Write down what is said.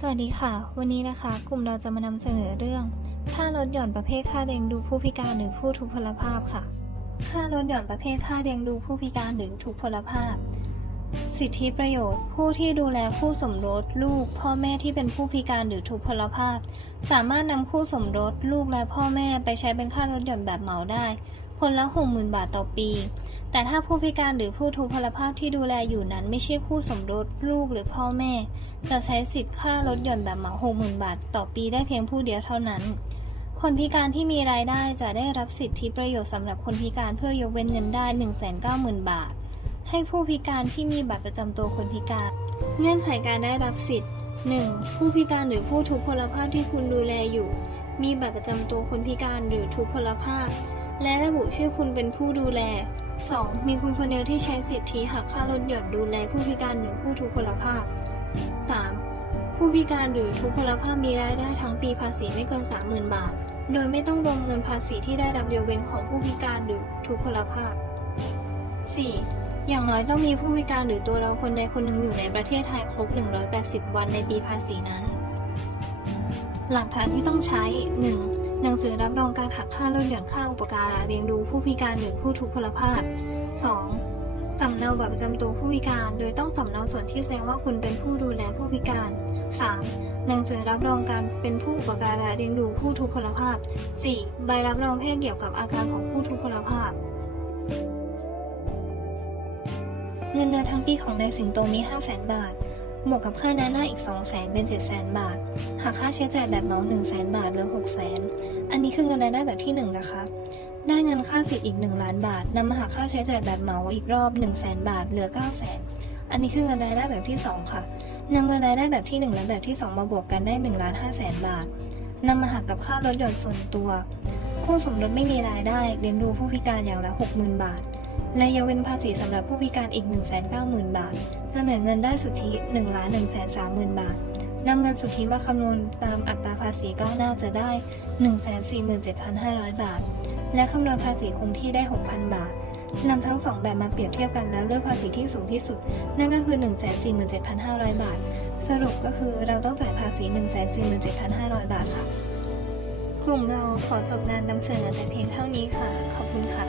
สวัสดีค่ะ วันนี้นะคะ กลุ่มเราจะมานำเสนอเรื่อง ค่าลดหย่อนประเภทค่าเลี้ยงดูผู้พิการหรือผู้ทุพพลภาพค่ะ ค่าลดหย่อนประเภทค่าเลี้ยงดูผู้พิการหรือทุพพลภาพ สิทธิประโยชน์ ผู้ที่ดูแลคู่สมรส ลูก พ่อแม่ที่เป็นผู้พิการหรือทุพพลภาพ สามารถนำคู่สมรส ลูกและพ่อแม่ไปใช้เป็นค่าลดหย่อนแบบเหมาได้ คนละ 60,000 บาทต่อปี แต่ถ้าผู้พิการหรือผู้ทุพพลภาพที่ดูแลอยู่นั้นไม่ใช่คู่สมรสลูกหรือพ่อแม่ จะใช้สิทธิ์ค่าลดหย่อนแบบเหมา60,000บาท ต่อปีได้เพียงผู้เดียวเท่านั้น คนพิการที่มีรายได้จะได้รับสิทธิประโยชน์สำหรับคนพิการเพื่อยกเว้นเงินได้ 190,000 บาท ให้ผู้พิการที่มีบัตรประจำตัวคนพิการ เงื่อนไขการได้รับสิทธิ์ 1. ผู้พิการหรือผู้ทุพพลภาพที่คุณดูแลอยู่ มีบัตรประจำตัวคนพิการหรือทุพพลภาพ และระบุชื่อคุณเป็นผู้ดูแล 2. มีคุณคนเดียวที่ใช้สิทธิหักค่าลดหย่อนดูแลผู้พิการหรือผู้ทุพพลภาพ 3. ผู้พิการหรือทุพพลภาพมีรายได้ทั้งปีภาษีไม่เกิน 30,000 บาท โดยไม่ต้องรวมเงินภาษีที่ได้รับยกเว้นของผู้พิการหรือทุพพลภาพ 4. อย่างน้อยต้องมีผู้พิการหรือตัวเราคนใดคนหนึ่งอยู่ในประเทศไทยครบ 180 วันในปีภาษีนั้น หลักฐานที่ต้องใช้ 1. หนังสือรับรองการหักค่าลดหย่อนค่าอุปการะเลี้ยงดูผู้พิการหรือผู้ทุพพลภาพ 2. สำเนาบัตรประจำตัวผู้พิการ โดยต้องสำเนาส่วนที่แสดงว่าคุณเป็นผู้ดูแลผู้พิการ 3. หนังสือรับรองการเป็นผู้อุปการะเลี้ยงดูผู้ทุพพลภาพ 4. ใบรับรองแพทย์เกี่ยวกับอาการของผู้ทุพพลภาพเงินเดือนทั้งปีของนายสิงโตมี 5 0 0 0 0 0 บาท บวกกับค่าหน้าหน้าอีก 2 0 0 0 0 0เป็น 7 0 0 0 0บาท หากค่าใช้จ่ายแบบเหมา1 0 0 0 0 0 บาทเหลือ6 0 0 0 0อันนี้คือเงินรายได้แบบที่ 1 นะคะ ได้เงินค่าสิทธิ์อีก 1 ล้านบาทนำมาหักค่าใช้จ่ายแบบเหมาอีกรอบ 1 0 0 0 0 0บาทเหลือ 9 0 0 0 0 0อันนี้คือเงินรายได้แบบที่ 2 ค่ะนำเงินรายได้แบบที่ 1 และแบบที่ 2 มาบวกกันได้1ล้าน5แสนบาทนำมาหักกับค่ารถยนต์ส่วนตัว คู่สมรสไม่มีรายได้เลี้ยงดูผู้พิการอย่างละ 60,000 บาท และยกเว้นภาษีสำหรับผู้พิการอีก 190,000 บาท เสนอเงินได้สุทธิ 1,130,000 บาทนำเงินสุทธิมาคำนวณตามอัตราภาษีก้าวหน้าจะได้ 147,500 บาท และคำนวณภาษีคงที่ได้ 6,000 บาทนำทั้งสองแบบมาเปรียบเทียบกันแล้วเลือกภาษีที่สูงที่สุด นั่นก็คือ 147,500 บาท สรุปก็คือเราต้องจ่ายภาษี 147,500 บาทค่ะ กลุ่มเราขอจบงานนำเสนอแต่เพียงเท่านี้ค่ะ ขอบคุณค่ะ